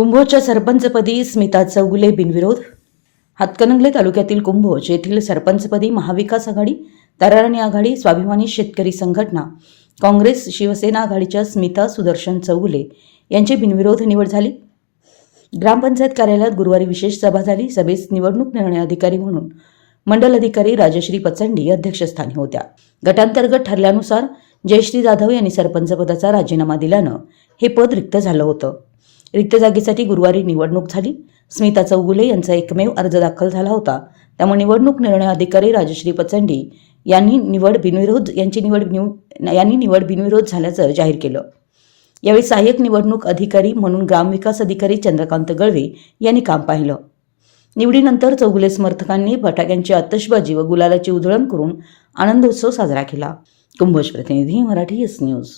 कुंभोजच्या सरपंचपदी स्मिता चौगुले बिनविरोध. हातकणंगले तालुक्यातील कुंभोज येथील सरपंचपदी महाविकास आघाडी तरारणी आघाडी स्वाभिमानी शेतकरी संघटना काँग्रेस शिवसेना आघाडीच्या स्मिता सुदर्शन चौगुले यांची बिनविरोध निवड झाली. ग्रामपंचायत कार्यालयात गुरुवारी विशेष सभा झाली. सभेस निवडणूक निर्णय अधिकारी म्हणून मंडल अधिकारी राजश्री पचंडी अध्यक्षस्थानी होत्या. गटांतर्गत ठरल्यानुसार जयश्री जाधव यांनी सरपंच पदाचा राजीनामा दिल्यानं हे पद रिक्त झालं होतं. रिक्त जागेसाठी गुरुवारी निवडणूक झाली. स्मिता चौगुले यांचा एकमेव अर्ज दाखल झाला होता. त्यामुळे निवडणूक निर्णय अधिकारी राजश्री पचंडी यांनी निवड बिनविरोध यांची निवड यांनी निवड बिनविरोध झाल्याचं जाहीर केलं. यावेळी सहाय्यक निवडणूक अधिकारी म्हणून ग्रामविकास अधिकारी चंद्रकांत गळवे यांनी काम पाहिलं. निवडीनंतर चौगुले समर्थकांनी फटाक्यांची आतषबाजी व गुलालाची उधळण करून आनंदोत्सव साजरा केला. कुंभोज प्रतिनिधी मराठी एस न्यूज.